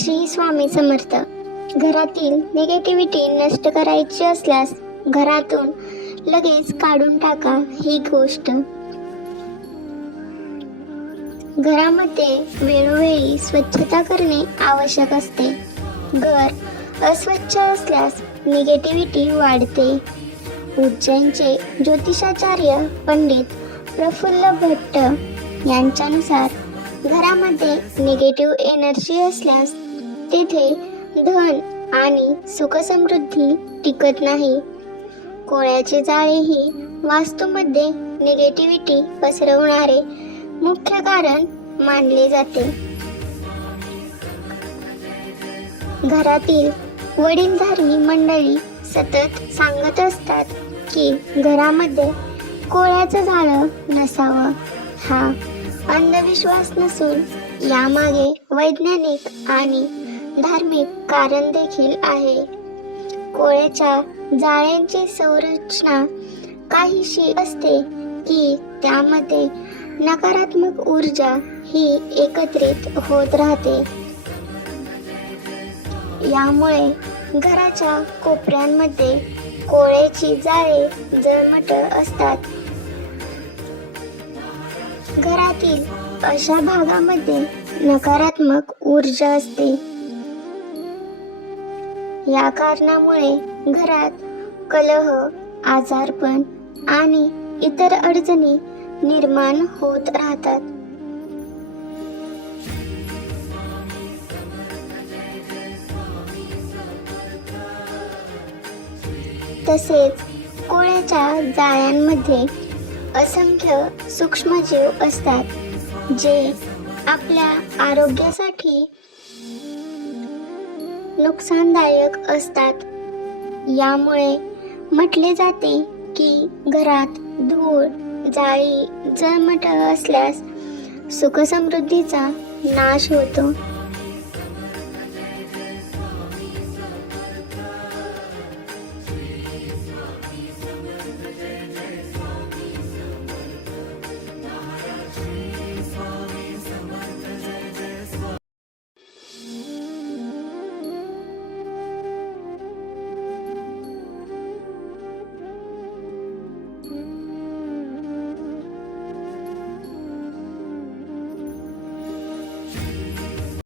श्री स्वामी समर्थ. घरातील निगेटिव्हिटी नष्ट करायची असल्यास घरातून लगेच काढून टाका ही गोष्ट. घरामध्ये वेळोवेळी स्वच्छता करणे आवश्यक असते. घर अस्वच्छ असल्यास निगेटिव्हिटी वाढते. उज्जैनचे ज्योतिषाचार्य पंडित प्रफुल्ल भट्ट यांच्यानुसार घरामध्ये निगेटिव्ह एनर्जी असल्यास तेथे धन आणि सुखसमृद्धी टिकत नाही. कोळ्याचे जाळेही वास्तूमध्ये निगेटिव्हिटी पसरवणारे मुख्य कारण मानले जाते. घरातील वडीलधारी मंडळी सतत सांगत असतात की घरामध्ये कोळ्याचं झाडं नसावं. हा अंधविश्वास नसून यामागे वैज्ञानिक आणि धार्मिक कारण देखील आहे. कोळ्याच्या जाळ्यांची संरचना काहीशी असते की त्यामध्ये नकारात्मक ऊर्जा ही एकत्रित होत राहते. यामुळे घराच्या कोपऱ्यांमध्ये कोळ्याची जाळे जळमट असतात. घरातील अशा भागामध्ये नकारात्मक ऊर्जा असते. या कारणामुळे घरात कलह आजारपण आणि इतर अडचणी निर्माण होत राहतात. तसेच कोळ्याच्या जाळ्यांमध्ये असंख्य सूक्ष्मजीव असतात जे आपल्या आरोग्यासाठी नुकसानदायक असतात. यामुळे म्हटले जाते की घरात धूळ जाळी जळमट असल्यास सुखसमृद्धीचा नाश होतो.